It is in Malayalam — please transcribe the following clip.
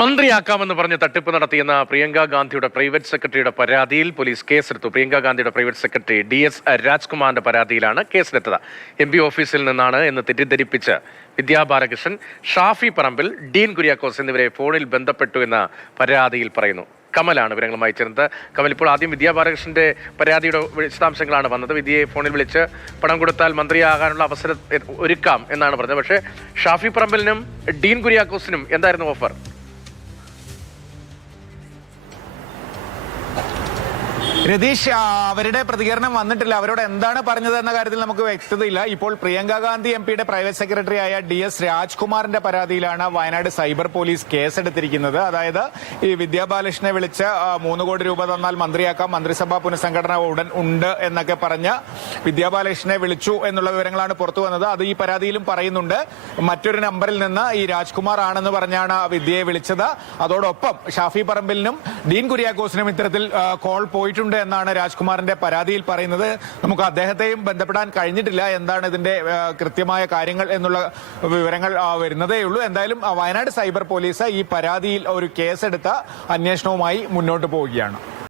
മന്ത്രിയാക്കാമെന്ന് പറഞ്ഞ് തട്ടിപ്പ് നടത്തിയെന്ന പ്രിയങ്ക ഗാന്ധിയുടെ പ്രൈവറ്റ് സെക്രട്ടറിയുടെ പരാതിയിൽ പോലീസ് കേസെടുത്തു. പ്രിയങ്ക ഗാന്ധിയുടെ പ്രൈവറ്റ് സെക്രട്ടറി DS രാജ്കുമാറിന്റെ പരാതിയിലാണ് കേസെടുത്തത്. MP ഓഫീസിൽ നിന്നാണ് എന്ന് തെറ്റിദ്ധരിപ്പിച്ച് വിദ്യാ ബാലകൃഷ്ണൻ, ഷാഫി പറമ്പിൽ, ഡീൻ കുര്യാക്കോസ് എന്നിവരെ ഫോണിൽ ബന്ധപ്പെട്ടു എന്ന് പരാതിയിൽ പറയുന്നു. കമലാണ് വിവരങ്ങളുമായി ചേർന്നത്. കമൽ, ഇപ്പോൾ ആദ്യം വിദ്യാ ബാലകൃഷ്ണന്റെ പരാതിയുടെ വിശദാംശങ്ങളാണ് വന്നത്. വിദ്യയെ ഫോണിൽ വിളിച്ച് പണം കൊടുത്താൽ മന്ത്രിയാകാനുള്ള അവസരം ഒരുക്കാം എന്നാണ് പറഞ്ഞത്. പക്ഷേ ഷാഫി പറമ്പിലിനും ഡീൻ കുര്യാക്കോസിനും എന്തായിരുന്നു ഓഫർ? രതീഷ്, അവരുടെ പ്രതികരണം വന്നിട്ടില്ല. അവരോട് എന്താണ് പറഞ്ഞത് എന്ന കാര്യത്തിൽ നമുക്ക് വ്യക്തതയില്ല. ഇപ്പോൾ Priyanka Gandhi MP private secretary ആയ DS രാജ്കുമാറിന്റെ പരാതിയിലാണ് വയനാട് സൈബർ പോലീസ് കേസെടുത്തിരിക്കുന്നത്. അതായത് ഈ വിദ്യാ ബാലകൃഷ്ണനെ വിളിച്ച് 3 കോടി രൂപ തന്നാൽ മന്ത്രിയാക്കാം, മന്ത്രിസഭാ പുനഃസംഘടന ഉടൻ ഉണ്ട് എന്നൊക്കെ പറഞ്ഞ് വിദ്യാ ബാലകൃഷ്ണനെ വിളിച്ചു എന്നുള്ള വിവരങ്ങളാണ് പുറത്തു വന്നത്. അത് ഈ പരാതിയിലും പറയുന്നുണ്ട്. മറ്റൊരു നമ്പറിൽ നിന്ന് ഈ രാജ്കുമാർ ആണെന്ന് പറഞ്ഞാണ് വിദ്യയെ വിളിച്ചത്. അതോടൊപ്പം ഷാഫി പറമ്പിലിനും ഡീൻ കുര്യാക്കോസിനും ഇത്തരത്തിൽ കോൾ പോയിട്ടുണ്ട് എന്നാണ് രാജ്കുമാറിന്റെ പരാതിയിൽ പറയുന്നത്. നമുക്ക് അദ്ദേഹത്തെയും ബന്ധപ്പെടാൻ കഴിഞ്ഞിട്ടില്ല. എന്താണ് ഇതിന്റെ കൃത്യമായ കാര്യങ്ങൾ എന്നുള്ള വിവരങ്ങൾ വരുന്നതേ ഉള്ളൂ. എന്തായാലും വയനാട് സൈബർ പോലീസ് ഈ പരാതിയിൽ ഒരു കേസെടുത്ത അന്വേഷണവുമായി മുന്നോട്ട് പോവുകയാണ്.